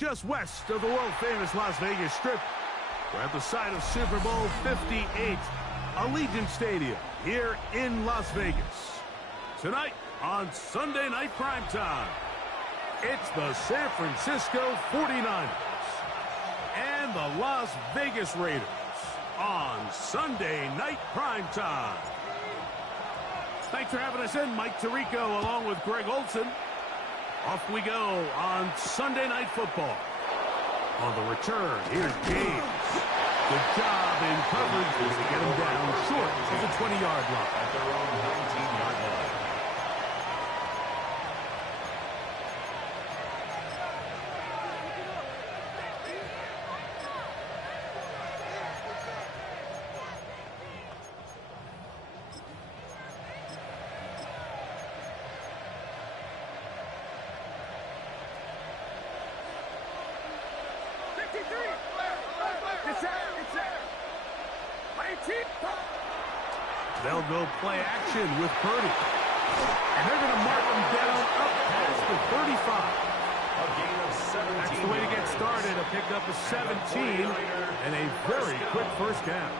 just west of the world-famous Las Vegas Strip. We're at the site of Super Bowl 58, Allegiant Stadium here in Las Vegas. Tonight on Sunday Night Primetime, it's the San Francisco 49ers and the Las Vegas Raiders on Sunday Night Primetime. Thanks for having us in. Mike Tirico along with Greg Olson. Off we go on Sunday Night Football. On the return, here's James. Good job in coverage as they get him down short of the 20-yard line. At their own 19-yard line. They'll go play action with Purdy. And they're going to mark him down up past the 35. A gain of 17. That's the way to get started. A pickup of 17 and a very quick first down.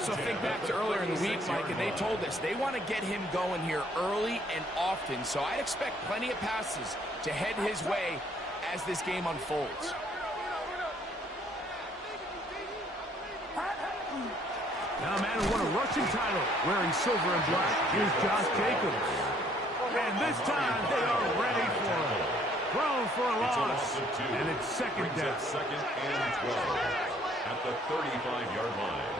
So think back to earlier in the week, Mike, and they told us they want to get him going here early and often. So I expect plenty of passes to head his way as this game unfolds. Now a man who won a rushing title wearing silver and black is Josh Jacobs. And this time they are ready for him. Thrown for a loss. And it's second down. Second and 12 at the 35-yard line.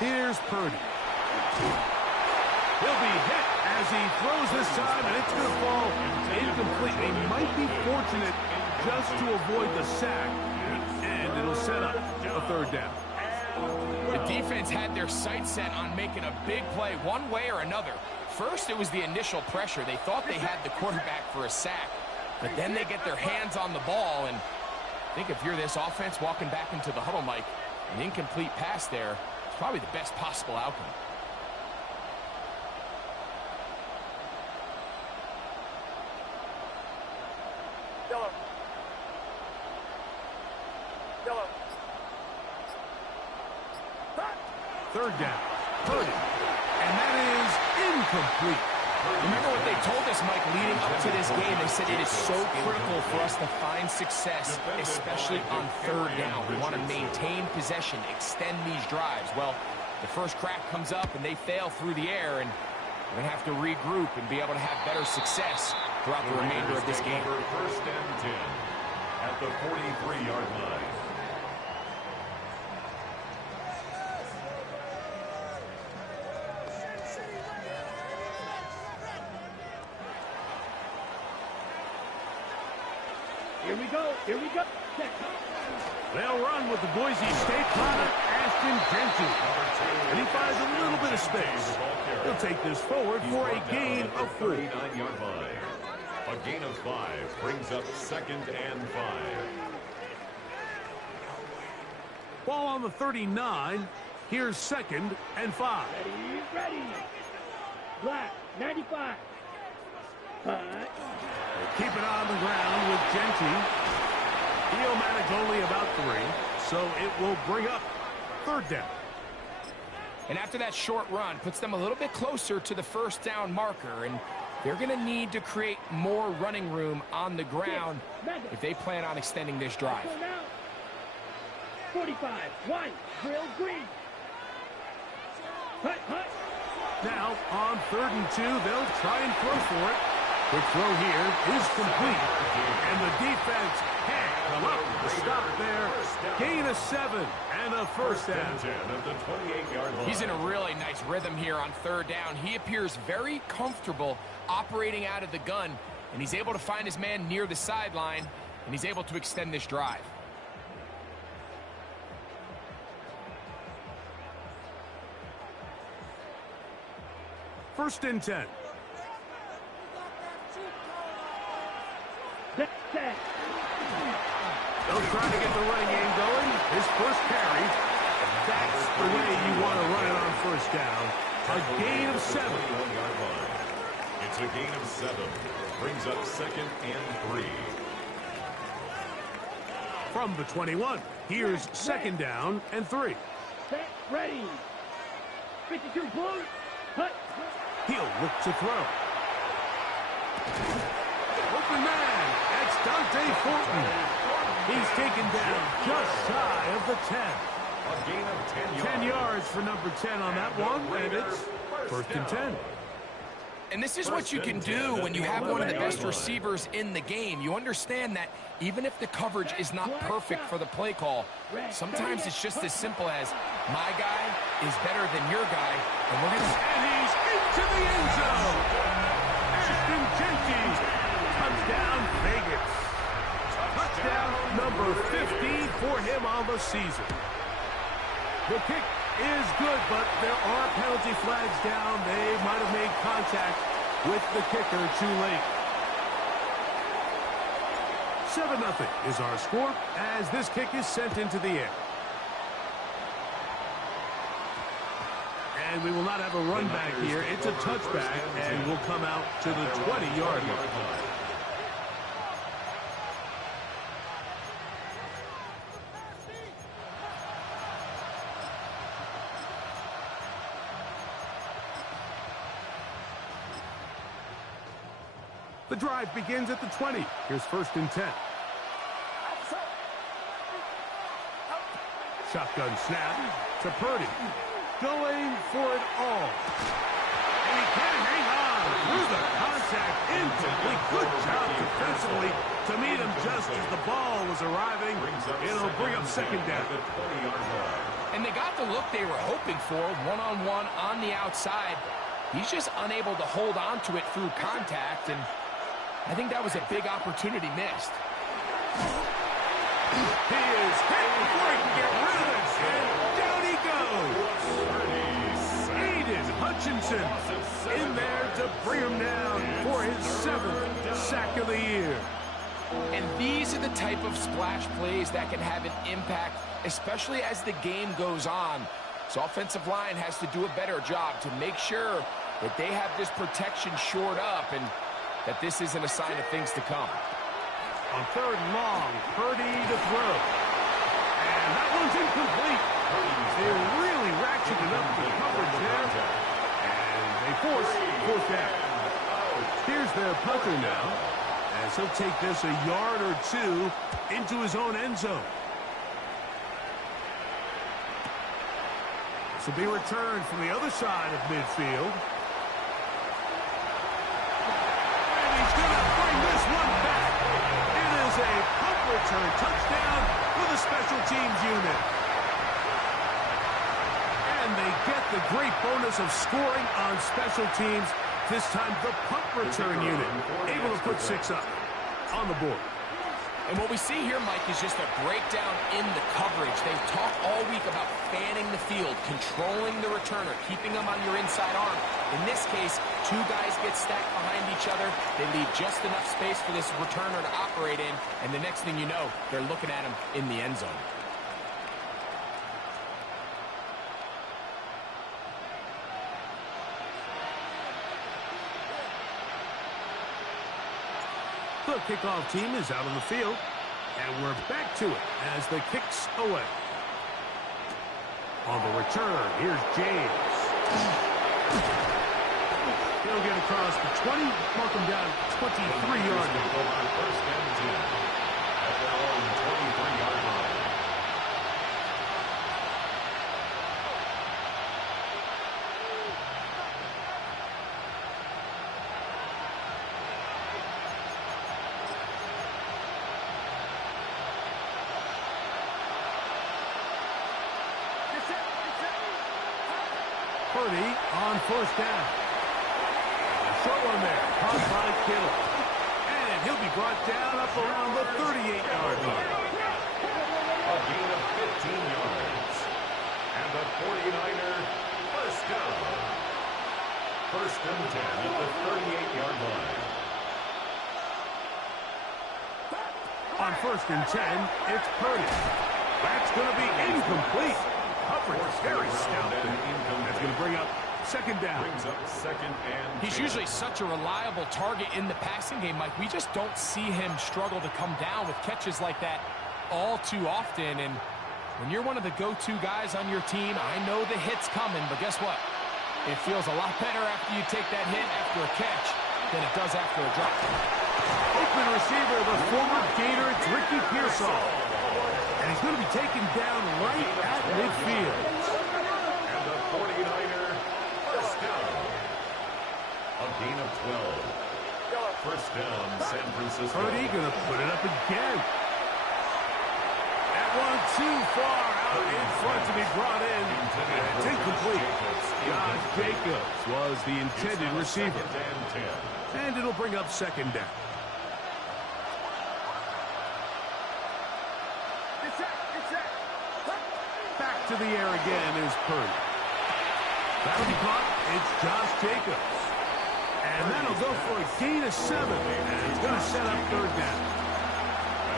Here's Purdy. He'll be hit as he throws this time, and it's going to fall incomplete. They might be fortunate just to avoid the sack, and it'll set up a third down. The defense had their sights set on making a big play one way or another. First, it was the initial pressure. They thought they had the quarterback for a sack, but then they get their hands on the ball, and I think if you're this offense walking back into the huddle, Mike, an incomplete pass there is probably the best possible outcome. Third down. Purdy. And that is incomplete. Remember what they told us, Mike, leading up to this game? They said it is so critical for us to find success, especially on third down. We want to maintain possession, extend these drives. Well, the first crack comes up and they fail through the air, and we're going to have to regroup and be able to have better success throughout the remainder of this game. First and 10 at the 43-yard line. Here we go. They'll run with the Boise State product, Ashton Genty. And he finds a little bit of space. He'll take this forward for a gain of 4. 39-yard line. A gain of 5 brings up second and 5. Ball on the 39. Here's second and 5. Ready. Black, 95. They keep it on the ground with Genty. He'll manage only about 3, so it will bring up third down. And after that short run, puts them a little bit closer to the first down marker, and they're going to need to create more running room on the ground if they plan on extending this drive. 45, white, grill, green. Hut. Now, on 3rd and 2, they'll try and throw for it. Quick throw here is complete. And the defense can't come up with a stop there. Gain of 7 and a first down. At the 28-yard line. He's in a really nice rhythm here on third down. He appears very comfortable operating out of the gun, and he's able to find his man near the sideline, and he's able to extend this drive. First and 10. They'll try to get the running game going. His first carry, That's the way you want to run it on first down. A gain of 7. It's a gain of 7. Brings up 2nd and 3. From the 21, here's 2nd down and 3. Set, ready. 52 blue. Hut. He'll look to throw. Open man. That's Dante Fortin. He's taken down just shy of the 10. A gain of 10 yards. 10 yards for number 10 on that one, and it's 1st and 10. And this is what you can do when you have one of the best receivers in the game. You understand that even if the coverage is not perfect for the play call, sometimes it's just as simple as my guy is better than your guy, and we're going to... And he's into the end zone. Ashton Jenkins. Touchdown, Vegas. Touchdown number 50 for him on the season. The kick is good, but there are penalty flags down. They might have made contact with the kicker too late. 7-0 is our score as this kick is sent into the air. And we will not have a run back here. It's a touchback, and we'll come out to the 20-yard line. The drive begins at the 20. Here's 1st and 10. Shotgun snap to Purdy. Going for it all. And he can't hang on through the contact. Incomplete. Good job defensively to meet him just as the ball was arriving. It'll bring up 2nd down. And they got the look they were hoping for, one-on-one on the outside. He's just unable to hold on to it through contact, and I think that was a big opportunity missed. He is hit before he can get rid of it, and down he goes. Aiden Hutchinson in there to bring him down for his 7th sack of the year. And these are the type of splash plays that can have an impact, especially as the game goes on. So offensive line has to do a better job to make sure that they have this protection shored up and that this isn't a sign of things to come. On 3rd and long, Purdy to throw. And that one's incomplete. They really ratcheted up the coverage there. And they force 4th down. Here's their punter now, as he'll take this a yard or 2 into his own end zone. This will be returned from the other side of midfield. A punt return touchdown for the special teams unit. And they get the great bonus of scoring on special teams. This time the punt return unit able to put 6 up on the board. And what we see here, Mike, is just a breakdown in the coverage. They've talked all week about fanning the field, controlling the returner, keeping them on your inside arm. In this case, 2 guys get stacked behind each other. They leave just enough space for this returner to operate in, and the next thing you know, they're looking at him in the end zone. The kickoff team is out on the field, and we're back to it as the kick's away. On the return, here's James. He'll get across the 20, mark him down 23-yard line. 1st and 10 at their own 23-yard line. Purdy on 1st down. Short one there, caught by Kittle. And he'll be brought down up around the 38-yard line. A gain of 15 yards. And the 49er first down. 1st and 10 at the 38-yard line. On 1st and 10, it's Purdy. That's going to be incomplete. Coverage very stout. That's going to bring up second down. He's usually such a reliable target in the passing game, Mike. We just don't see him struggle to come down with catches like that all too often. And when you're one of the go-to guys on your team, I know the hit's coming, but guess what? It feels a lot better after you take that hit after a catch than it does after a drop. Open receiver, the former Gator, it's Ricky Pearsall. And he's going to be taken down right at midfield. And the 49er, first down. A gain of 12. First down, San Francisco. Purdy going to put it up again. That one too far out in front to be brought in. And it's incomplete. Josh Jacobs was the intended receiver. And it'll bring up second down. Back to the air again is Purdy. That'll be caught. It's Josh Jacobs. And that'll go for a gain of 7. And it's going to set up third down.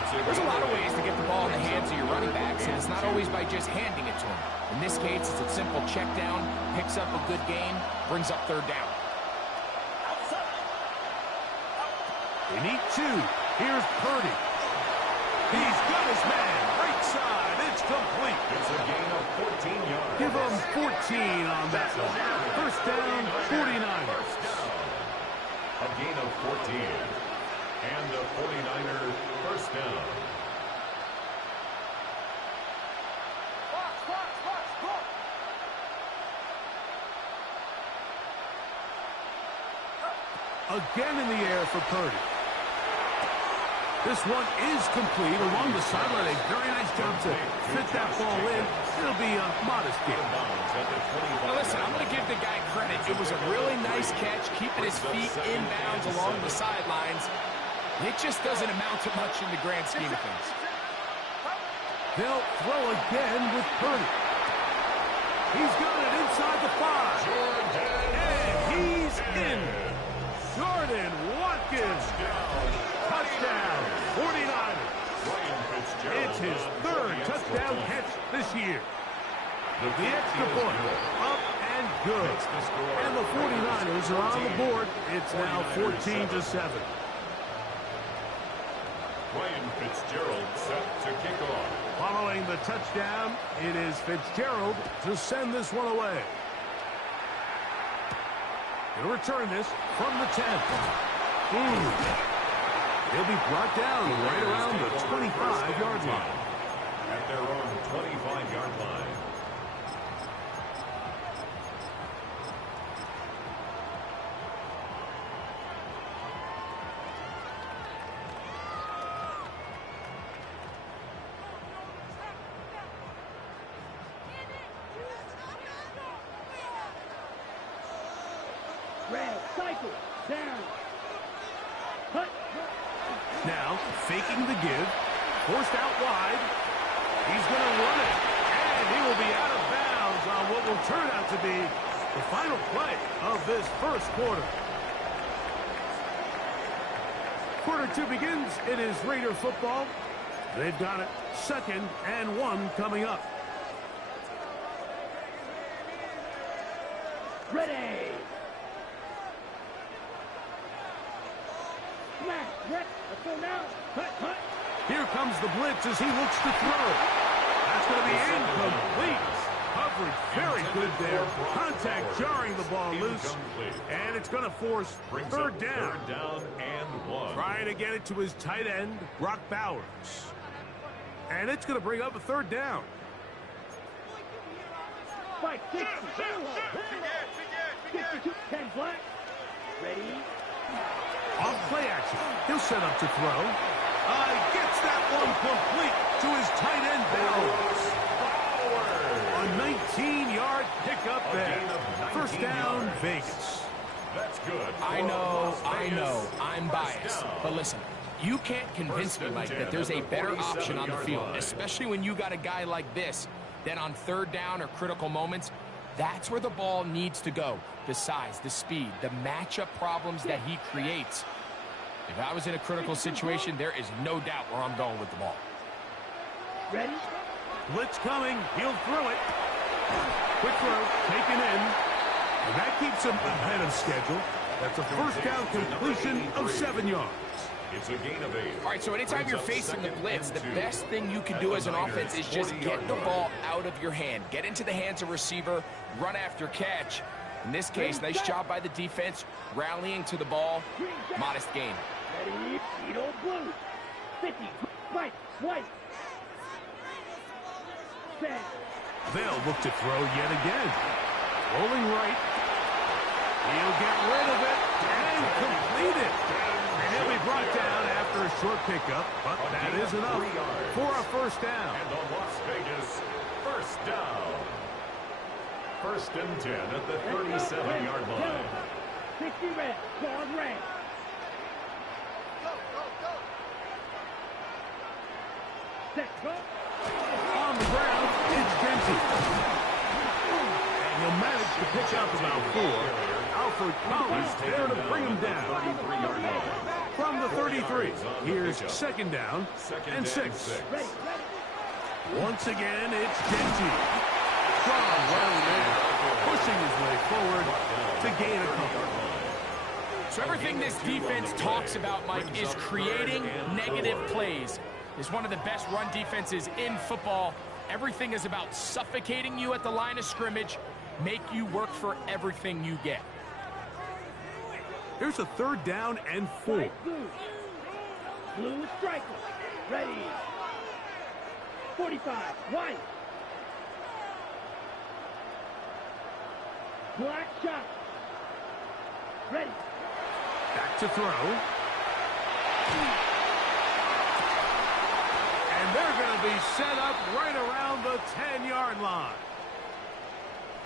There's a lot of ways to get the ball in the hands of your running backs, and it's not always by just handing it to him. In this case, it's a simple check down, picks up a good gain, brings up third down. They need 2. Here's Purdy. He's got his man. Right side. It's complete. It's a gain of 14 yards. Give him 14 on that one. First down, 49ers. A gain of 14. And the 49er first down. Again in the air for Purdy. This one is complete along the sideline. A very nice job to fit that ball in. It'll be a modest gain. Now listen, I'm going to give the guy credit. It was a really nice catch, keeping his feet in bounds along the sidelines. It just doesn't amount to much in the grand scheme of things. They'll throw again with Purdy. He's got it inside the 5. And he's in. Jordan Watkins. Touchdown, 49ers. It's his 3rd touchdown catch this year. The extra point, up and good. And the 49ers are on the board. It's now 14-7. Ryan Fitzgerald set to kick off. Following the touchdown, it is Fitzgerald to send this one away. He'll return this from the 10. He'll be brought down right around the 25-yard line. At their own 25-yard line. Red, cycle, down. Hut. Now, faking the give, forced out wide. He's going to run it, and he will be out of bounds on what will turn out to be the final play of this first quarter. Quarter 2 begins. It is Raider football. They've got it 2nd and 1 coming up. Ready. Smash, rep, let's go now. Hut. Here comes the blitz as he looks to throw. That's going to be incomplete. Coverage very good there. Contact jarring the ball loose. And it's going to force third down. Third down and 1. Trying to get it to his tight end, Brock Bowers. And it's going to bring up a third down. 560. 52, 10 black. Ready. Off play action. He'll set up to throw. Gets that one complete to his tight end, Bowers. A 19-yard pickup there. First down, Vegas. That's good. I know, I'm biased. But listen, you can't convince me, Mike, that there's a better option on the field, especially when you got a guy like this, that on third down or critical moments, that's where the ball needs to go. The size, the speed, the matchup problems that he creates. If I was in a critical situation, there is no doubt where I'm going with the ball. Ready. Blitz coming. He'll throw it. Quick throw, taken in. And that keeps him ahead of schedule. That's a first down completion of 7 yards. It's a gain of 8. All right, so anytime you're facing the blitz, the best thing you can do as an offense is just get the ball out of your hand. Get into the hands of receiver, run after catch. In this case, nice job by the defense, rallying to the ball. Modest gain. Ready, Beetle Blue. 50, right, white. Set. They'll look to throw yet again. Rolling right. He'll get rid of it and complete it. And he'll be brought down after a short pickup, but that is enough for a first down. And the Las Vegas first down. First and 10 at the 37-yard line. 60 red, gone red. Set, go. On the ground, it's Genty. And he'll manage to pick up about 4. Alfred Collins there to bring him down. 33-yard line. From the 33, here's second down and 6. Once again, it's Genty. Strong running there, pushing his way forward to gain a couple. So everything this defense talks about, Mike, is creating negative plays. It's one of the best run defenses in football. Everything is about suffocating you at the line of scrimmage, make you work for everything you get. Here's a third down and 4. White, blue. Blue striker. Ready. 45, white. Black shot. Ready. Back to throw. And they're going to be set up right around the 10-yard line.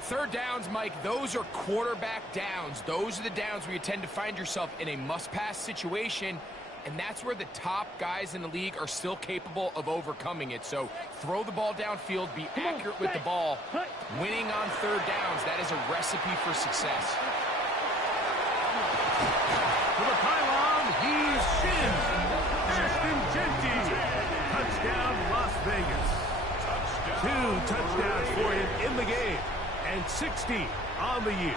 Third downs, Mike, those are quarterback downs. Those are the downs where you tend to find yourself in a must-pass situation, and that's where the top guys in the league are still capable of overcoming it. So throw the ball downfield, be accurate with the ball. Winning on third downs, that is a recipe for success. To the pylon, he's shinned. Ashton Genty. Touchdown, Las Vegas. 2 touchdowns for him in the game. And 60 on the year.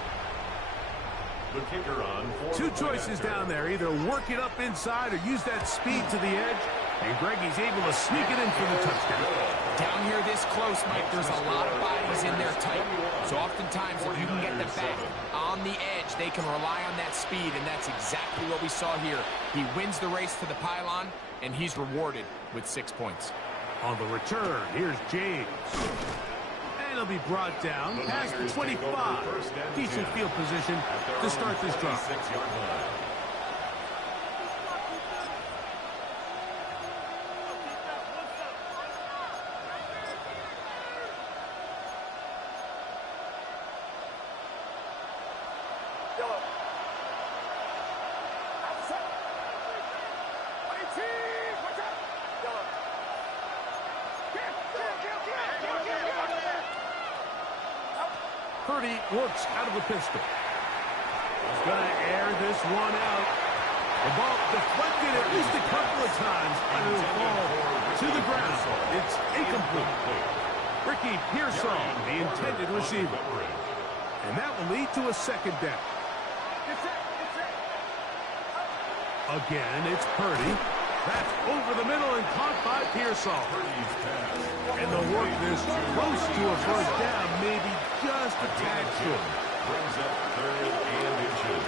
The kicker on 2 choices down there. Either work it up inside or use that speed to the edge. And Greggy's able to sneak it in for the touchdown. Down here this close, Mike, there's a lot of bodies in there tight. So oftentimes, if you can get the back on the edge, they can rely on that speed, and that's exactly what we saw here. He wins the race to the pylon, and he's rewarded with 6 points. On the return, here's James. And he'll be brought down past the 25. Decent field position to start this drive. 6-yard line. Purdy works out of the pistol. He's going to air this one out. The ball deflected at least a couple of times, and it'll fall to the ground. It's incomplete. Ricky Pearsall, the intended receiver. And that will lead to a second down. Again, it's Purdy. That's over the middle and caught by Pearsall. And they'll work this close to a first down, maybe just a tad short. Brings up 3rd and inches.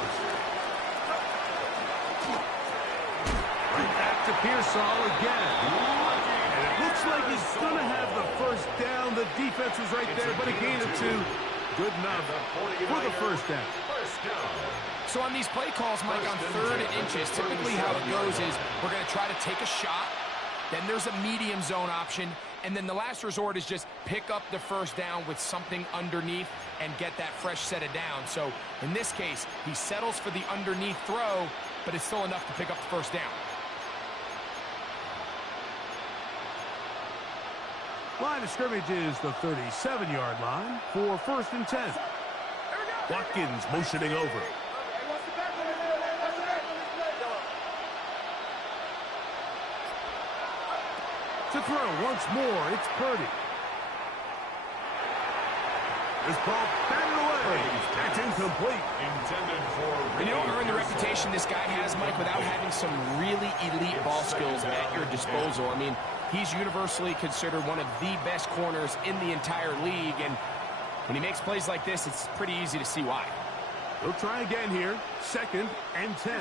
Right back to Pearsall again. And it looks like he's going to have the first down. The defense was right there, but a gain of 2. Good enough for the first down. First down. So on these play calls, Mike, on 3rd and inches, typically how it goes is we're going to try to take a shot, then there's a medium zone option, and then the last resort is just pick up the first down with something underneath and get that fresh set of downs. So in this case, he settles for the underneath throw, but it's still enough to pick up the first down. Line of scrimmage is the 37-yard line for 1st and 10. Watkins motioning over. To throw once more, it's Purdy. This ball batted away. That's incomplete. Intended for... You don't earn the reputation this guy has, Mike, without having some really elite ball skills at your disposal. I mean, he's universally considered one of the best corners in the entire league, and when he makes plays like this, it's pretty easy to see why. He'll try again here. 2nd and 10.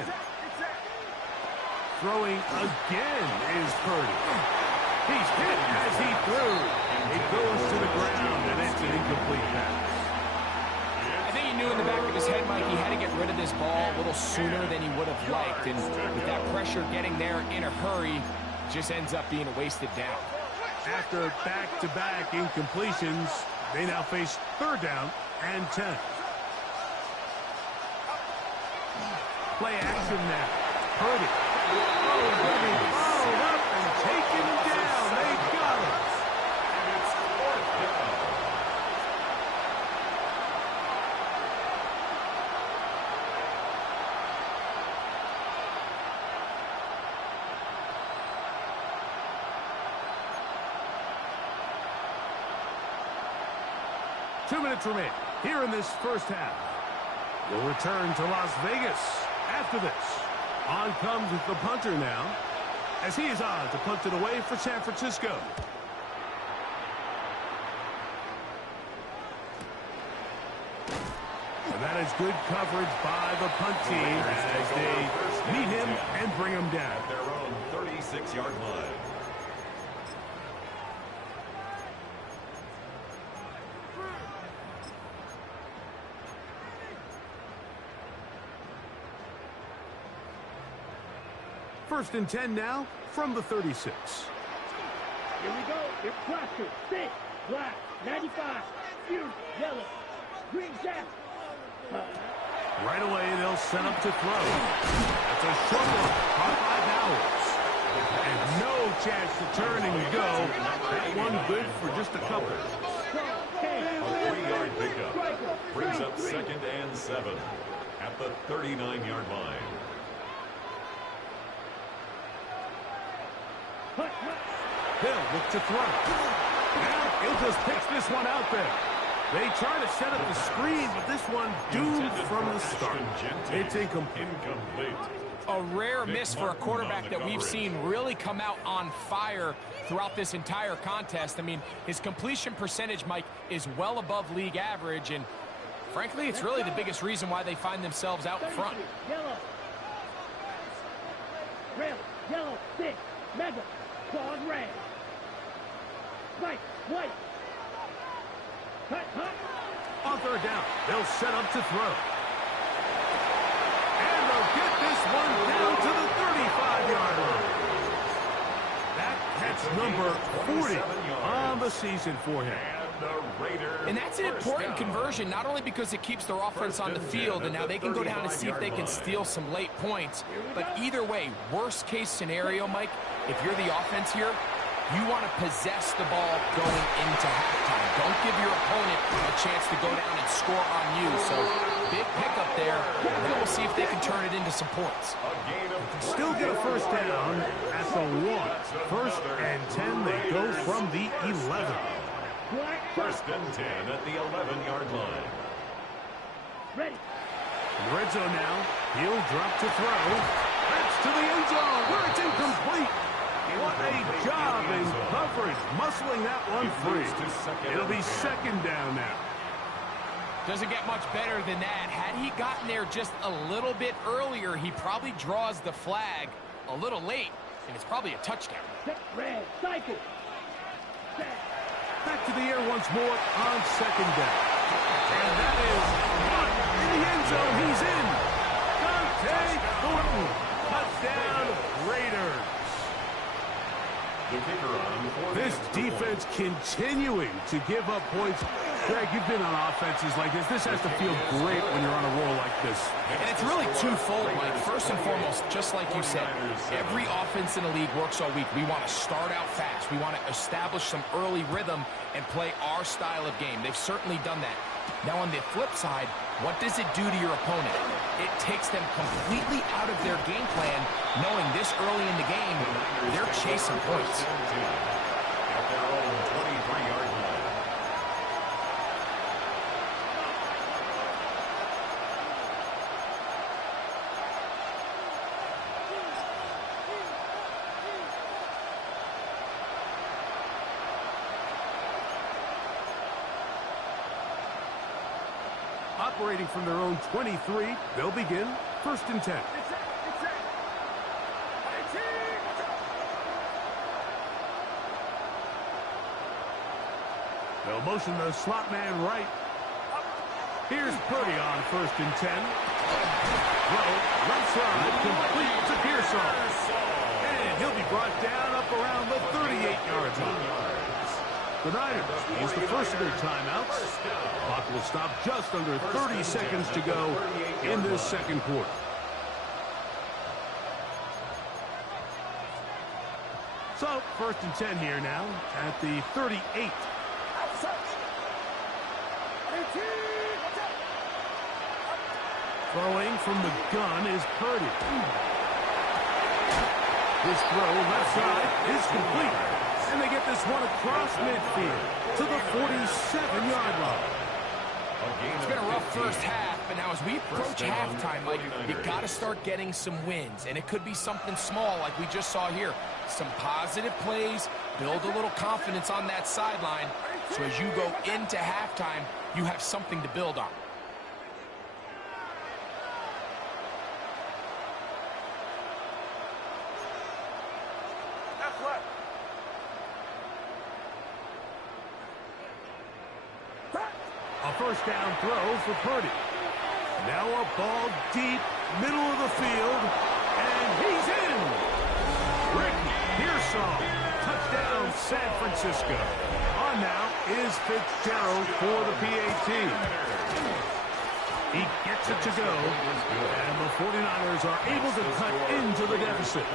Throwing again is Purdy. He's hit as he threw. It goes to the ground, and it's an incomplete pass. I think he knew in the back of his head, Mike, he had to get rid of this ball a little sooner than he would have liked. And with that pressure getting there in a hurry, just ends up being a wasted down. After back-to-back incompletions, they now face 3rd down and 10. Play action now. Purdy. Oh, Purdy followed up and taken down. They got it. And it's 4th down. Two minutes remain here in this first half. We'll return to Las Vegas after this. On comes the punter now, as he is on to punt it away for San Francisco. And that is good coverage by the punt team as they meet him and bring him down. At their own 36-yard line. First and 10 now from the 36. Here we go. It's cluster. 6, black, 95, blue, yellow, green jack. Right away, they'll set up to throw. That's a short one, caught by Bowers. And no chance to turn and go. That one good for just a couple. A 3-yard pickup brings up 2nd and 7 at the 39-yard line. Hill look to throw. Now he'll just pitch this one out there. They try to set up the screen, but this one doomed from the start. It's incomplete. A rare miss for a quarterback that we've seen really come out on fire throughout this entire contest. I mean, his completion percentage, Mike, is well above league average, and frankly, it's really the biggest reason why they find themselves out in front. Yellow. Red, yellow, 6, mega, claws red. White, white. Cut. On 3rd down, they'll set up to throw. And they'll get this one down to the 35-yard line. That's number 40 on the season for him. And that's an important conversion, not only because it keeps their offense on the field, and now they can go down and see if they can steal some late points. But either way, worst case scenario, Mike, if you're the offense here, you want to possess the ball going into halftime. Don't give your opponent a chance to go down and score on you. So, big pickup there. Now we'll see if they can turn it into some points. Still get a first down at the 1. 1st and 10, they go from the 11. 1st and 10 at the 11-yard line. Ready. In the red zone now, he'll drop to throw. That's to the end zone where it's incomplete. What a job in coverage, muscling that one free. It'll be 2nd down now. Doesn't get much better than that. Had he gotten there just a little bit earlier, he probably draws the flag a little late, and it's probably a touchdown. Red, cycle. Back to the air once more on 2nd down. And that is one in the end zone. He's in. Dante Thornton. Touchdown, Raiders. This defense continuing to give up points. Greg, you've been on offenses like this. This has to feel great when you're on a roll like this. And it's really twofold, Mike. First and foremost, just like you said, every offense in the league works all week. We want to start out fast. We want to establish some early rhythm and play our style of game. They've certainly done that. Now, on the flip side, what does it do to your opponent? It takes them completely out of their game plan, knowing this early in the game, they're chasing points. At their own 23-yard line. operating from their own 23. They'll begin 1st and 10. They'll motion the slot man right. Here's Purdy on 1st and 10. Throw, left side, complete to Pearsall. And he'll be brought down up around the 38-yard line. The Niners use the first of their timeouts. Clock will stop just under 30 seconds to go in this second quarter. So, 1st and 10 here now at the 38. Throwing from the gun is Purdy. His throw left side is complete. And they get this one across midfield to the 47-yard line. It's been a rough first half, but now as we approach halftime, Mike, you got to start getting some wins. And it could be something small like we just saw here. Some positive plays, build a little confidence on that sideline. So as you go into halftime, you have something to build on. A first down throw for Purdy. Now a ball deep, middle of the field, and he's in! Ricky Pearsall, touchdown San Francisco. On now is Fitzgerald for the PAT. He gets it to go, and the 49ers are able to cut into the deficit.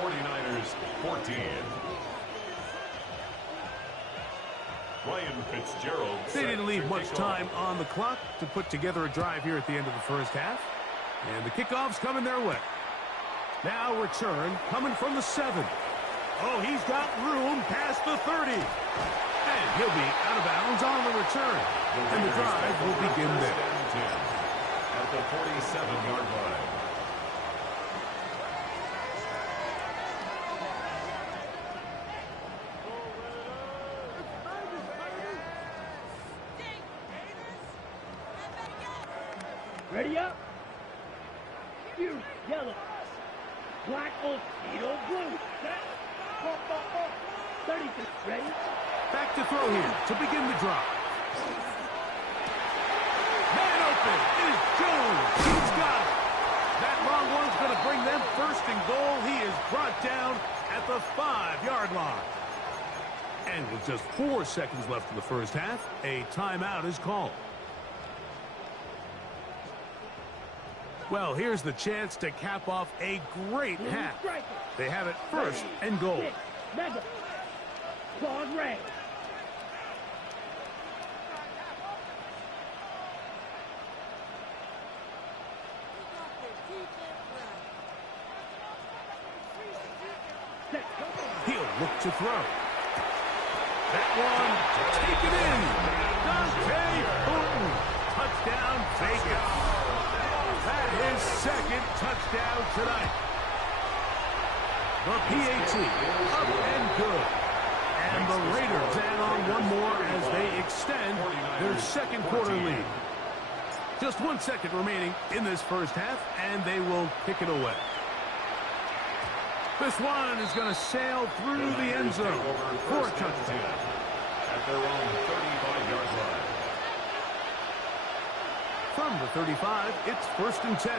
49ers 14. Ryan Fitzgerald. They didn't leave much time on the clock to put together a drive here at the end of the first half. And the kickoff's coming their way. Now return coming from the 7. Oh, he's got room past the 30. And he'll be out of bounds on the return. And the drive will begin there. At the 47-yard line. Ready up. Fuse, yellow. Black, Olcedo, blue. Set. 36, ready. Back to throw here to begin the drive. Man open. It is Jones. He's got it. That long one's going to bring them 1st and goal. He is brought down at the 5-yard line. And with just 4 seconds left in the first half, a timeout is called. Well, here's the chance to cap off a great half. They have it 1st and goal. Mega. Claude Ray. He'll look to throw. That one taken in. Dante Burton. Touchdown Vegas. That is 2nd touchdown tonight. The PAT up and good. And the Raiders add on one more as they extend their 2nd quarter lead. Just 1 second remaining in this first half, and they will kick it away. This one is going to sail through the end zone for a touchdown. At their own 35-yard line. From the 35, it's 1st and 10.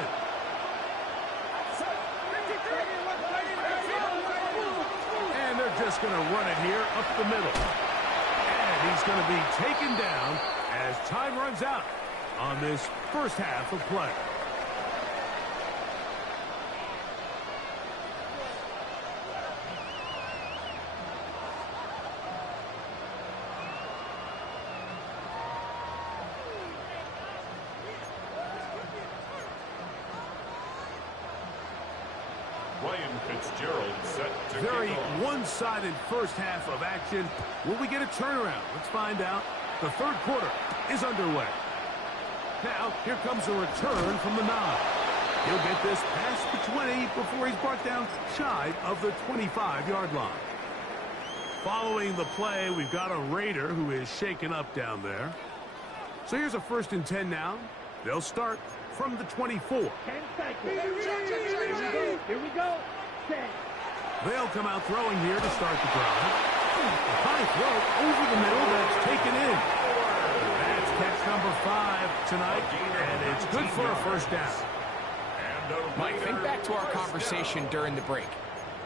And they're just going to run it here up the middle. And he's going to be taken down as time runs out on this first half of play. Ryan Fitzgerald set to Very kick off. one-sided first half of action. Will we get a turnaround? Let's find out. The 3rd quarter is underway. Now, here comes a return from the 9. He'll get this past the 20 before he's brought down shy of the 25-yard line. Following the play, we've got a Raider who is shaken up down there. So here's a 1st and 10 now. They'll start from the 24. 10 seconds. Here we go. Here we go. 10. They'll come out throwing here to start the drive. A high throw over the middle that's taken in. That's catch number 5 tonight, and it's good for a 1st down. Mike, think back to our conversation during the break.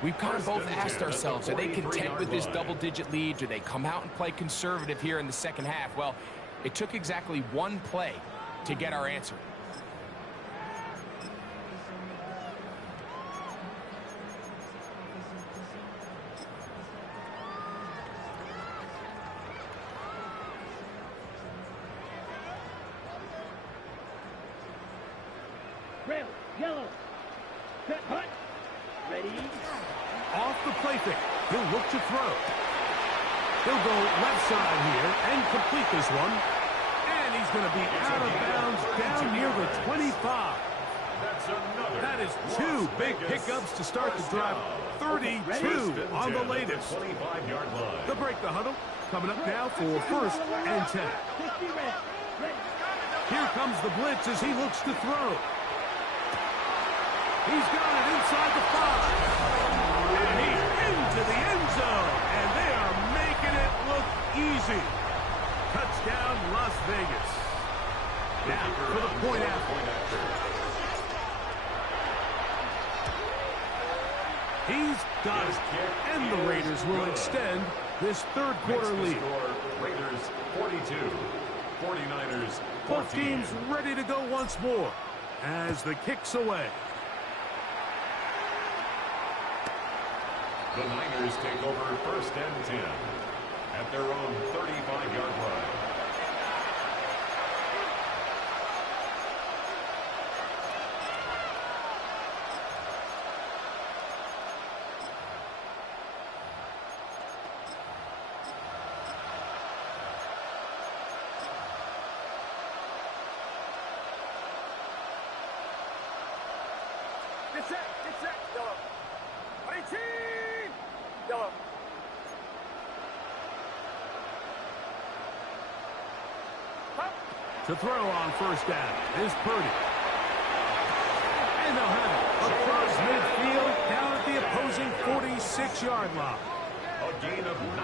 We've kind of both asked ourselves, are they content with this double-digit lead? Do they come out and play conservative here in the second half? Well, it took exactly one play to get our answer. Red, yellow. Set, hut. Ready. Off the play fake. He'll look to throw. He'll go left side here and complete this one. And he's going to be out of bounds down near the 25. That is 2 big pickups to start the drive. 32 on the latest. They'll break the huddle. Coming up now for 1st and 10. Here comes the blitz as he looks to throw. He's got it inside the 5. And he's into the end zone. And they are making it look easy. Touchdown, Las Vegas. Now for the point after. He's got it. And the Raiders will extend this 3rd quarter lead. Raiders 42, 49ers 14. Both teams ready to go once more as the kick's away. The Niners take over 1st and 10 at their own 35-yard line. Get set. Yellow. 18. Yellow. To throw on 1st down is Purdy. And they'll have it across midfield down at the opposing 46-yard line.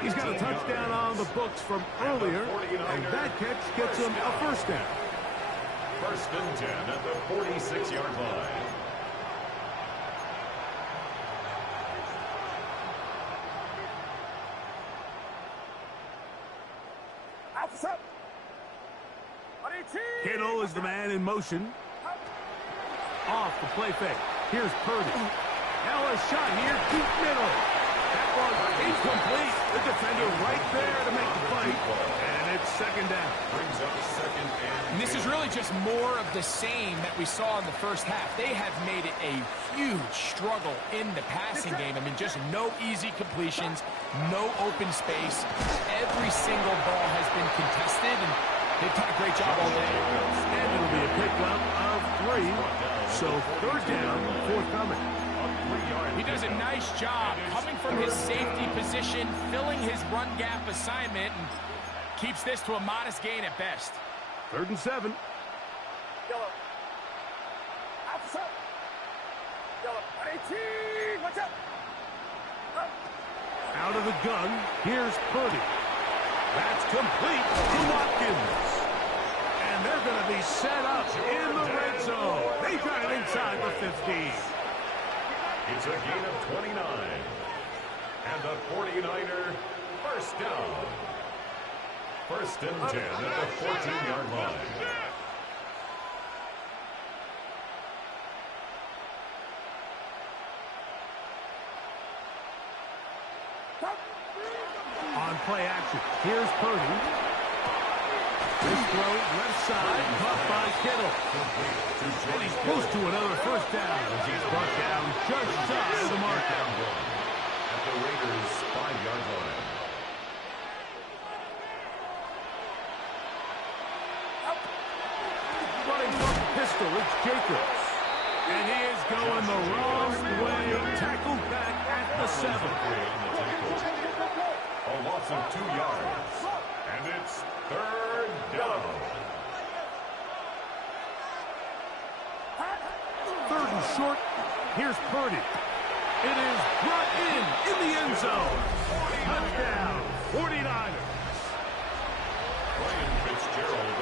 He's got a touchdown on the books from earlier, and that catch gets him a 1st down. 1st and 10 at the 46-yard line. Kittle is the man in motion. Off the play fake. Here's Purdy. Now a shot here, deep middle. That one incomplete. The defender right there to make the play. And it's 2nd down. Brings up 2nd and And this is really just more of the same that we saw in the 1st half. They have made it a huge struggle in the passing game. I mean, just no easy completions, no open space. Every single ball has been contested, and they've done a great job all day. And it'll be a pickup of 3. So 3rd down, forthcoming. He does a nice job coming from his safety position, filling his run gap assignment, and keeps this to a modest gain at best. 3rd and 7. Yellow. Outside. Yellow. 18. Watch out. Out of the gun, here's Purdy. That's complete to Watkins. And they're going to be set up in the red zone. They got it inside the 15. It's a gain of 29. And the 49er 1st down. 1st and 10 at the 14-yard line. On play action, here's Purdy. This throw left side, caught by Kittle. And he's close to another 1st down as he's brought down just shy of the marker. At the Raiders' 5-yard line. Running from the pistol, it's Jacobs. And he is going the wrong way. Tackled back at the 7. A loss of 2 yards. And it's 3rd down. 3rd and short. Here's Purdy. It is brought in the end zone. Touchdown, 49ers.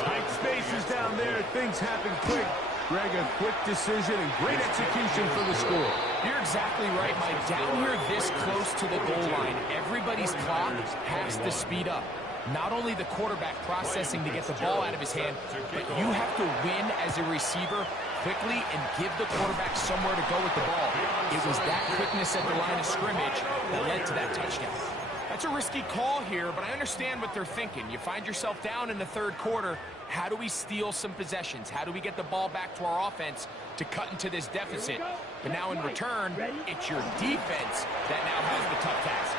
Tight spaces down there. Things happen quick. Greg, a quick decision and great execution for the score. You're exactly right, Mike. Down here this close to the goal line, everybody's clock has to speed up. Not only the quarterback processing to get the ball out of his hand, but you have to win as a receiver quickly and give the quarterback somewhere to go with the ball. It was that quickness at the line of scrimmage that led to that touchdown. That's a risky call here, but I understand what they're thinking. You find yourself down in the 3rd quarter. How do we steal some possessions? How do we get the ball back to our offense to cut into this deficit? But now in return, it's your defense that now has the tough task.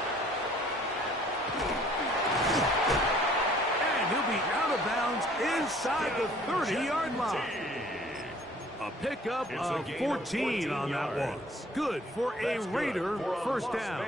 And he'll be out of bounds inside the 30-yard line. A pickup of 14 on that one. Good for a Raider first down.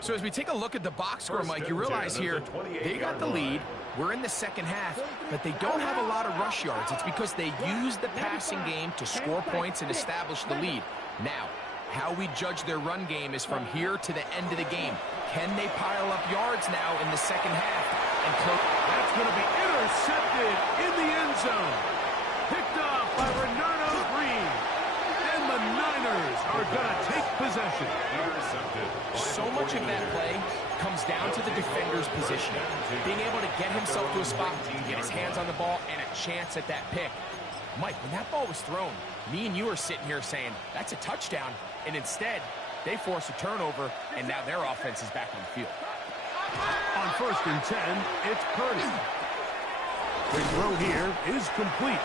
So as we take a look at the box score, Mike, you realize here they got the lead. We're in the 2nd half, but they don't have a lot of rush yards. It's because they use the passing game to score points and establish the lead. Now, how we judge their run game is from here to the end of the game. Can they pile up yards now in the 2nd half? And that's going to be intercepted in the end zone. Picked off by Renardo Green. And the Niners are going to take possession. So much of that play comes down to the defender's positioning. Being able to get himself to a spot, to get his hands on the ball, and a chance at that pick. Mike, when that ball was thrown, me and you are sitting here saying, that's a touchdown. And instead, they force a turnover, and now their offense is back on the field. On 1st and 10, it's Purdy. The throw here is complete.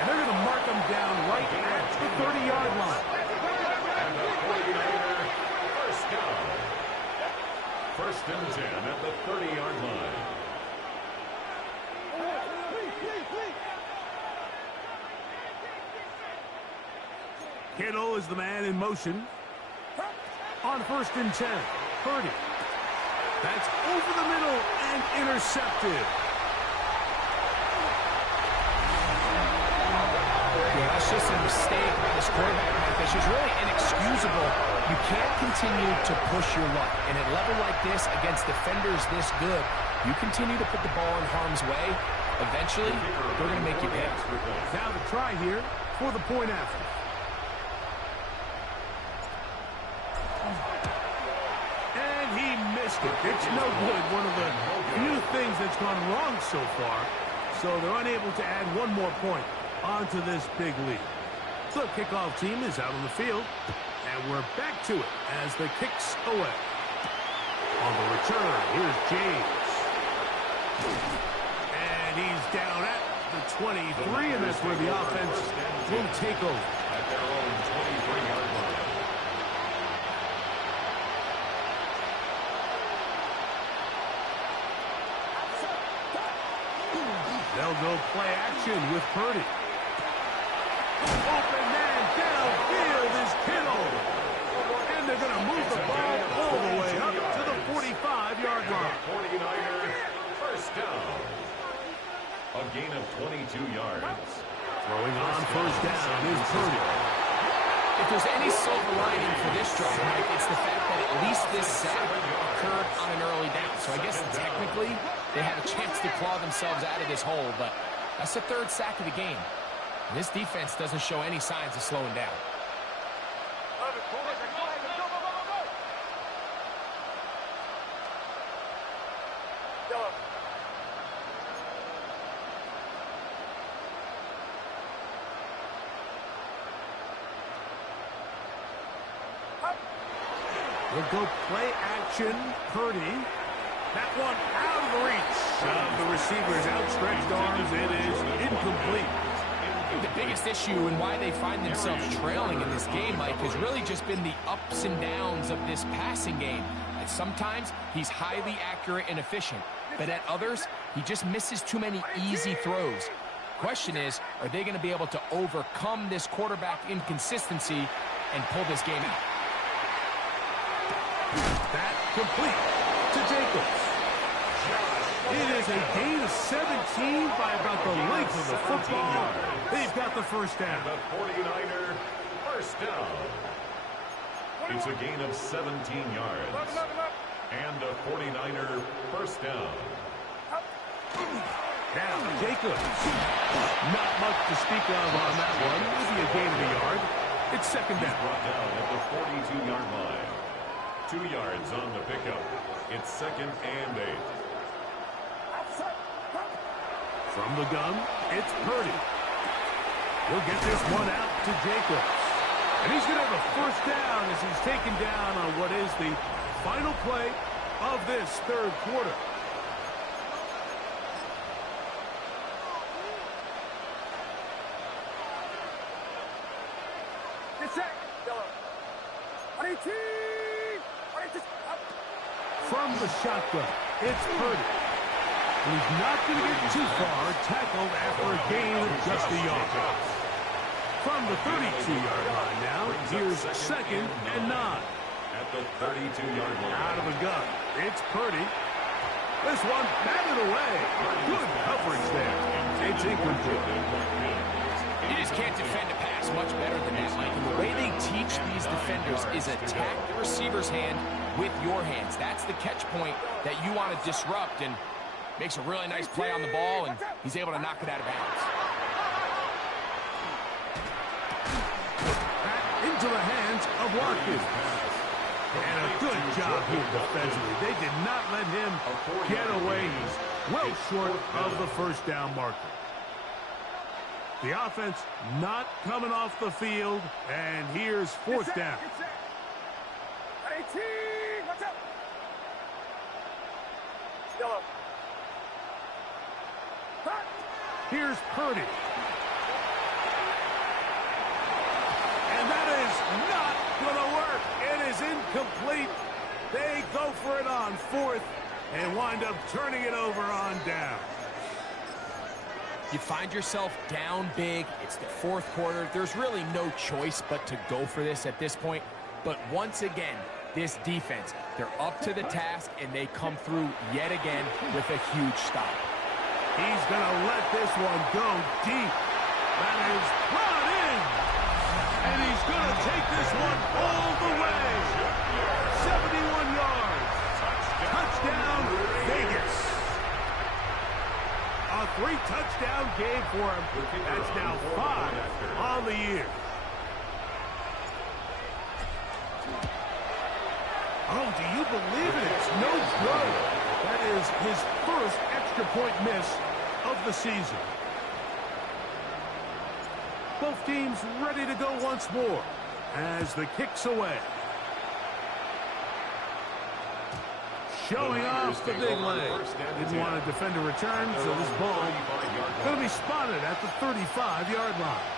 And they're going to mark him down right at the 30-yard line. And the 49er first down. 1st and 10 at the 30-yard line. Kittle is the man in motion. On 1st and 10, Purdy. That's over the middle and intercepted. Yeah, that's just a mistake by this quarterback, Mike. That's just really inexcusable. You can't continue to push your luck. And at a level like this, against defenders this good, you continue to put the ball in harm's way, eventually, they're going to make you pay. Now the try here for the point after. And he missed it. It's no good. One of the few things that's gone wrong so far. So they're unable to add one more point onto this big lead. The kickoff team is out on the field. And we're back to it as the kicks away. On the return, here's James. And he's down at the 23, and that's where the offense will take over. At their own 23-yard line. They'll go play action with Purdy. Open man downfield is Kittle. And they're going to move the ball all the way up to the 45-yard line. 49er first down. A gain of 22 yards. Throwing on first down is Purdy. If there's any silver lining for this drive, Mike, it's the fact that at least this sack occurred on an early down. So I guess technically they had a chance to claw themselves out of this hole, but that's the 3rd sack of the game. And this defense doesn't show any signs of slowing down. We'll go play action, Purdy. That one out of the reach of the receiver's outstretched arms. It is incomplete. I think the biggest issue and why they find themselves trailing in this game, Mike, has really just been the ups and downs of this passing game. And sometimes he's highly accurate and efficient, but at others, he just misses too many easy throws. Question is, are they going to be able to overcome this quarterback inconsistency and pull this game out? That complete to Jacobs. It is a gain of 17 by about the length of the football. They've got the first down. The 49er first down. It's a gain of 17 yards. And a 49er first down. Now, Jacobs. Not much to speak of on that one. Maybe a gain of a yard. It's second down. Brought down at the 42-yard line. 2 yards on the pickup. It's second and 8. From the gun, it's Purdy. He'll get this one out to Jacobs. And he's going to have a first down as he's taken down on what is the final play of this third quarter. From the shotgun, it's Purdy. He's not going to get too far, tackled after a gain of just a yard. From the 32-yard line now, here's second and 9. At the 32-yard line. Out of the gun, it's Purdy. This one batted away. Good coverage there. It's incomplete. You just can't defend a pass much better than that, Mike. And the way they teach these defenders is attack the receiver's hand with your hands. That's the catch point that you want to disrupt, and makes a really nice play on the ball, and he's able to knock it out of bounds. Back into the hands of Watkins. And a good job here defensively. They did not let him get away. He's well short of the first down marker. The offense not coming off the field, and here's fourth down. Here's Purdy. And that is not going to work. It is incomplete. They go for it on fourth and wind up turning it over on down. You find yourself down big. It's the fourth quarter. There's really no choice but to go for this at this point. But once again, this defense, they're up to the task, and they come through yet again with a huge stop. He's going to let this one go deep. That is brought in. And he's going to take this one all the way. 71 yards. Touchdown, Vegas. A 3-touchdown game for him. That's now 5 on the year. Oh, do you believe it? It's no good. That is his first extra point miss of the season. Both teams ready to go once more as the kick's away. Showing off the big leg. Didn't want to defend a return, so this ball going to be spotted at the 35-yard line.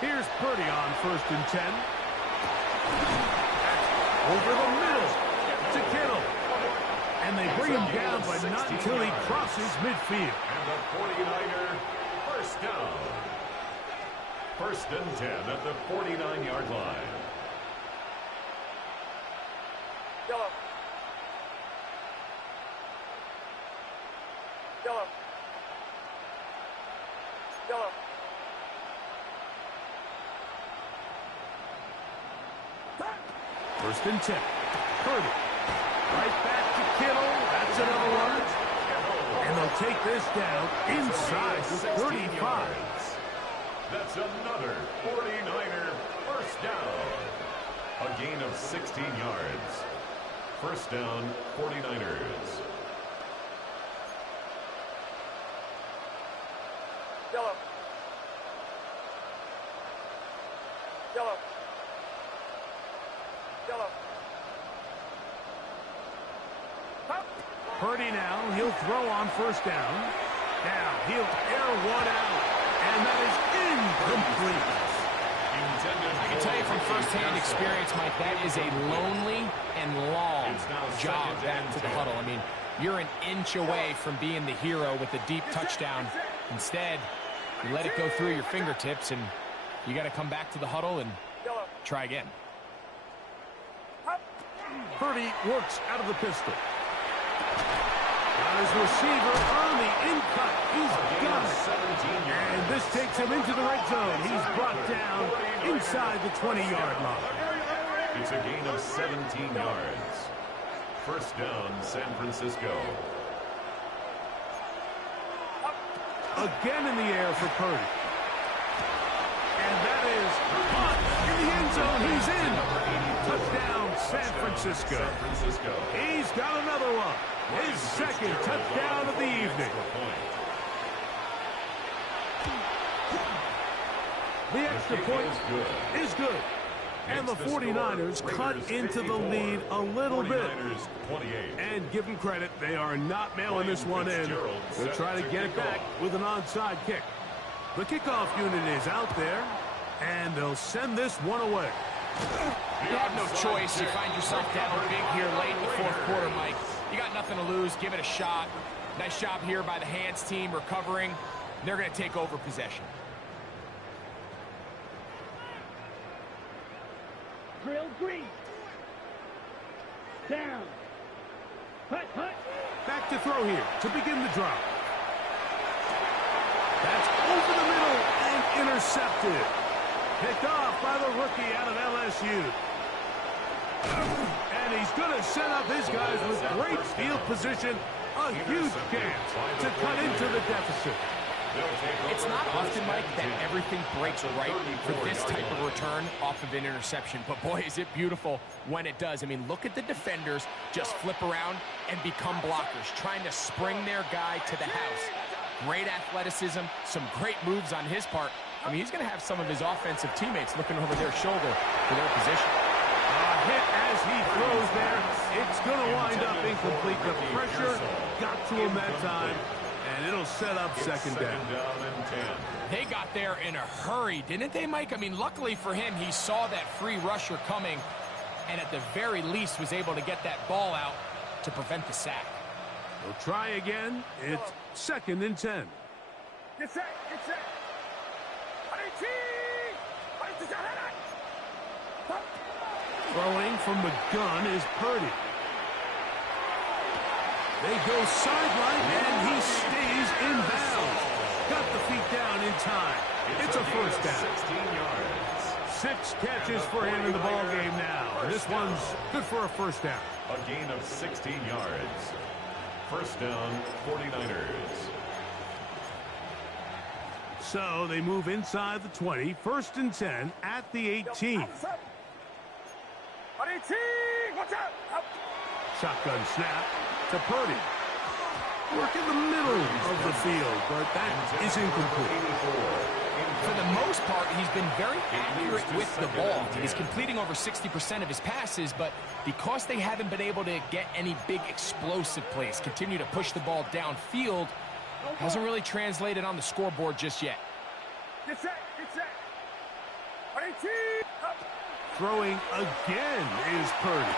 Here's Purdy on 1st and 10. Over the middle to Kittle. And they bring him down, but not until he crosses midfield. And the 49er first down. 1st and 10 at the 49-yard line. First and 10. Purdy. Right back to Kittle. That's another one. And they'll take this down inside the 35. That's another 49er first down. A gain of 16 yards. First down, 49ers. Purdy now, he'll throw on 1st down. Now he'll air one out, and that is incomplete. I can tell you from firsthand experience, Mike, that is a lonely and long jog back to the huddle. I mean, you're an inch away from being the hero with a deep touchdown. Instead, you let it go through your fingertips, and you got to come back to the huddle and try again. Purdy works out of the pistol. Got his receiver on the in-cut. He's got it. And this takes him into the red zone. He's brought down inside the 20-yard line. It's a gain of 17 yards. First down, San Francisco. Again in the air for Purdy. And that is caught in the end zone. He's in. Touchdown, San Francisco. He's got another one. His second touchdown of the evening. The extra point is good. And the 49ers cut into the lead a little bit. And give them credit, they are not mailing this one in. They'll try to get it back with an onside kick. The kickoff unit is out there, and they'll send this one away. You have no choice. You find yourself down big here late in the fourth quarter, Mike. You got nothing to lose. Give it a shot. Nice job here by the hands team recovering. They're going to take over possession. Drill green. Down. Hut, hut. Back to throw here to begin the drive. That's over the middle and intercepted. Picked off by the rookie out of LSU. And he's going to set up his guys with great field position. A huge chance to cut into the deficit. It's not often, Mike, that everything breaks right for this type of return off of an interception. But, boy, is it beautiful when it does. I mean, look at the defenders just flip around and become blockers, trying to spring their guy to the house. Great athleticism, some great moves on his part. I mean, he's going to have some of his offensive teammates looking over their shoulder for their position. Hit as he throws there. It's going to wind up incomplete. The pressure got to him that time. And it'll set up second down. They got there in a hurry, didn't they, Mike? I mean, luckily for him, he saw that free rusher coming and at the very least was able to get that ball out to prevent the sack. We'll try again. It's 2nd and 10. Get set, get set. Throwing from the gun is Purdy. They go sideline, and he stays in bounds. Got the feet down in time. It's a first down. 16 yards. 6 catches for him in the ball game now. And this one's good for a first down. A gain of 16 yards. First down, 49ers. So they move inside the 20. 1st and 10 at the 18. Shotgun snap to Purdy. Work in the middle of the field, but that is incomplete. For the most part, he's been very accurate with the ball. He's completing over 60% of his passes, but because they haven't been able to get any big explosive plays, continue to push the ball downfield, hasn't really translated on the scoreboard just yet. Get set, get set. Throwing again is Purdy.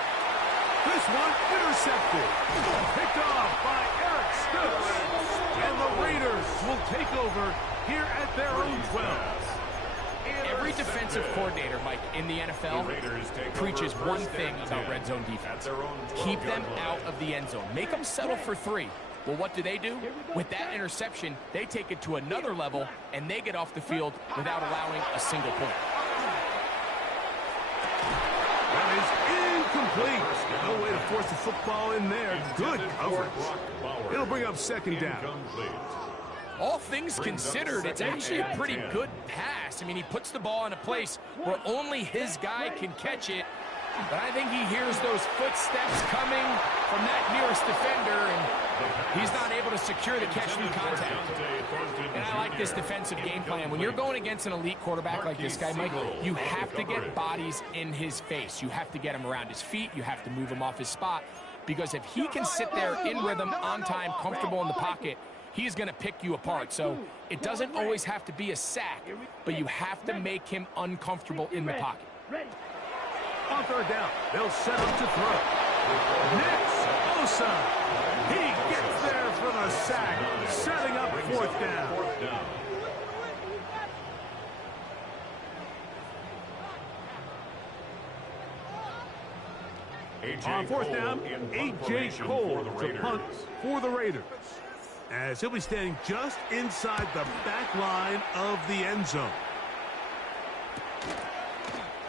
This one intercepted. Picked off by Eric Stokes. And the Raiders will take over here at their own 12. Every defensive coordinator, Mike, in the NFL preaches one thing about red zone defense. Keep them out of the end zone. Make them settle for 3. Well, what do? With that interception, they take it to another level, and they get off the field without allowing a single point. That is incomplete. No way to force the football in there. Good coverage. It'll bring up 2nd down. All things considered, it's actually a pretty good pass. I mean, he puts the ball in a place where only his guy can catch it. But I think he hears those footsteps coming from that nearest defender, and he's not able to secure the catch through contact. And I like this defensive game plan. When you're going against an elite quarterback like this guy, Mike, you have to get bodies in his face. You have to get him around his feet. You have to move him off his spot. Because if he can sit there in rhythm, on time, comfortable in the pocket, he's going to pick you apart. So it doesn't always have to be a sack, but you have to make him uncomfortable in the pocket. On third down, they'll set up to throw. Nick Bosa, he gets there for the sack, setting up fourth down. On fourth down, A.J. Cole to punt for the Raiders, as he'll be standing just inside the back line of the end zone.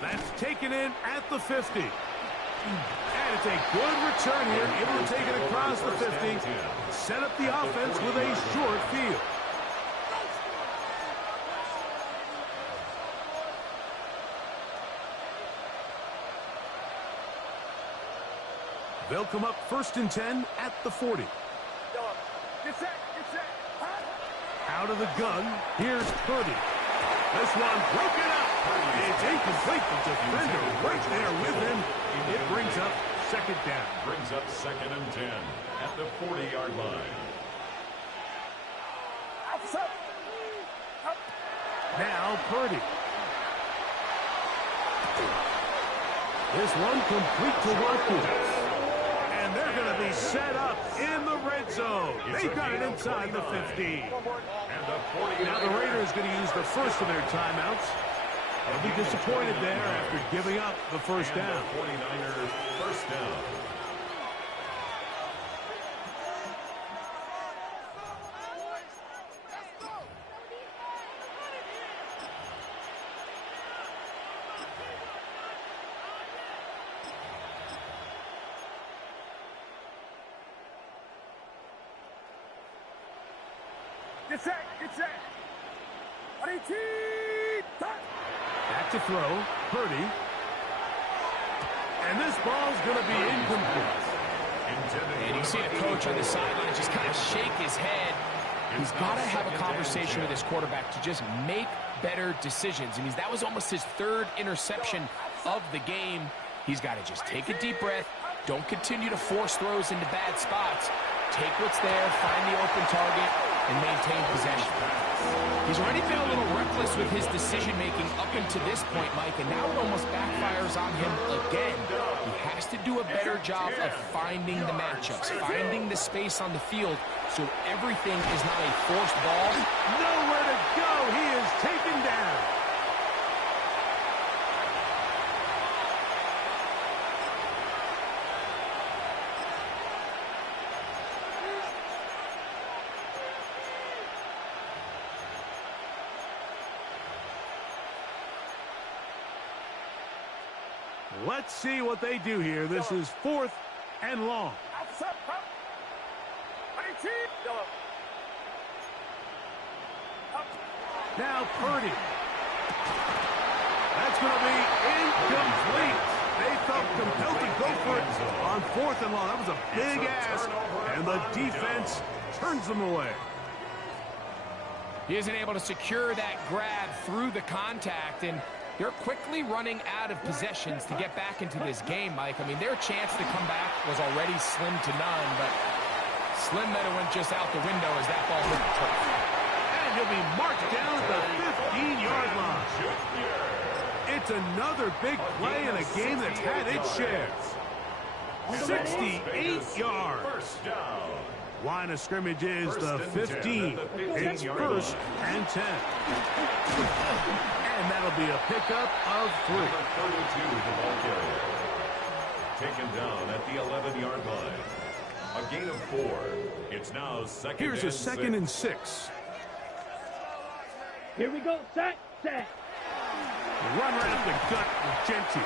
That's taken in at the 50. And it's a good return here, able to take it across the 50, set up the offense with a short field. They'll come up 1st and 10 at the 40. Get set, get set. Out of the gun, here's Purdy. This one broken up. It's incomplete. The defender right there with him. It brings up 2nd down. Brings up 2nd and 10 at the 40-yard line. Now Purdy. This one complete to Watkins. And they're going to be set up in the red zone. They've got it inside the 50. Now the Raiders going to use the first of their timeouts. They'll be disappointed there after giving up the first down. 49ers first down. Get set, get set. Back to throw, Purdy. And this ball's going to be incomplete. And you see a coach on the sideline just kind of shake his head. He's got to have a conversation with his quarterback to just make better decisions. I mean, that was almost his 3rd interception of the game. He's got to just take a deep breath. Don't continue to force throws into bad spots. Take what's there, find the open target, and maintain possession. He's already been a little reckless with his decision-making up until this point, Mike, and now it almost backfires on him again. He has to do a better job of finding the matchups, finding the space on the field, so everything is not a forced ball. Nowhere to go. He is taken down. Let's see what they do here. This is 4th and long. Now Purdy. That's going to be incomplete. They felt compelled to go for it on 4th and long. That was a big ask, and the defense turns them away. He isn't able to secure that grab through the contact, and they're quickly running out of possessions to get back into this game, Mike. I mean, their chance to come back was already slim to none, but slim that it went just out the window as that ball hit the turf. And he'll be marked down at the 15-yard line. It's another big play in a game that's had its share. 68 yards. First down. Line of scrimmage is the 15. It's 1st and 10. And that'll be a pickup of 3. Number 32, the ball carrier. Taken down at the 11-yard line. A gain of 4. It's now 2nd Here's a and 2nd and 6. Here we go, set, set. Run right up the gut with Genty.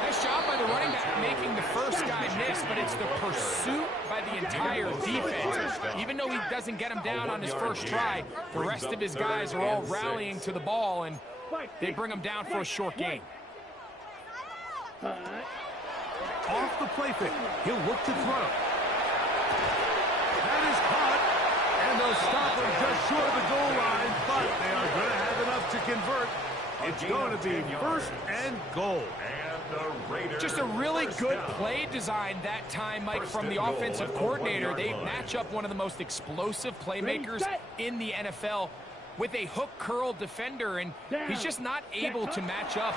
Nice job by the running back making the first guy miss, but it's the pursuit by the entire defense. Even though he doesn't get him down on his first try, the rest of his guys are all rallying to the ball, and they bring him down for a short gain. Off the play fake. He'll look to throw. That is caught, and they'll stop him just short of the goal line, but they are going to have enough to convert. It's going to be 1st and goal. And The Raiders. Just a really good play design that time, Mike, from the offensive coordinator. They match up one of the most explosive playmakers in the NFL with a hook curl defender, and he's just not able to match up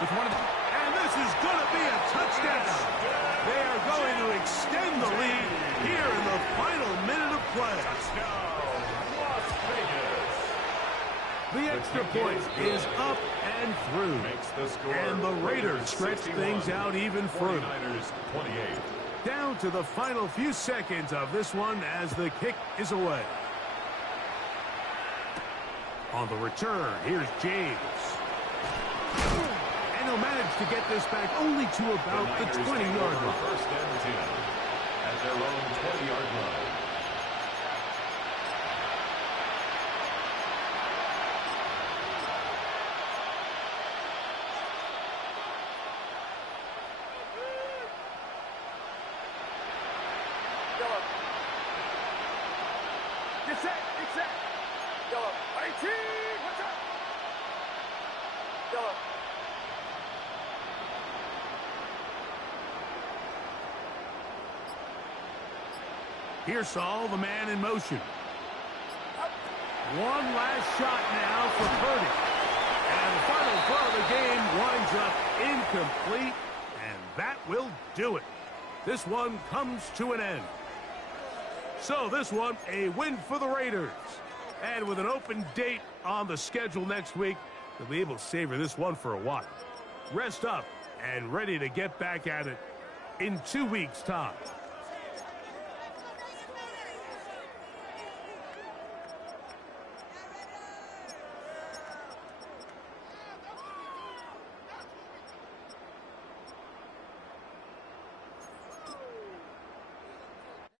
with one of the... And this is going to be a touchdown. They are going to extend the lead here in the final minute of play. Touchdown, Las Vegas. The extra point is up and through. Makes the score. And the Raiders stretch 61, things out even further. 49ers 28. Down to the final few seconds of this one as the kick is away. On the return, here's James. And he'll manage to get this back only to about the 20-yard line. First and 10 at their own 20-yard line. Get set. Get set. Yellow. 18. What's up? Yellow. Pearsall, the man in motion. One last shot now for Purdy. And the final throw of the game winds up incomplete, and that will do it. This one comes to an end. So this one, a win for the Raiders. And with an open date on the schedule next week, they'll be able to savor this one for a while. Rest up and ready to get back at it in 2 weeks' time.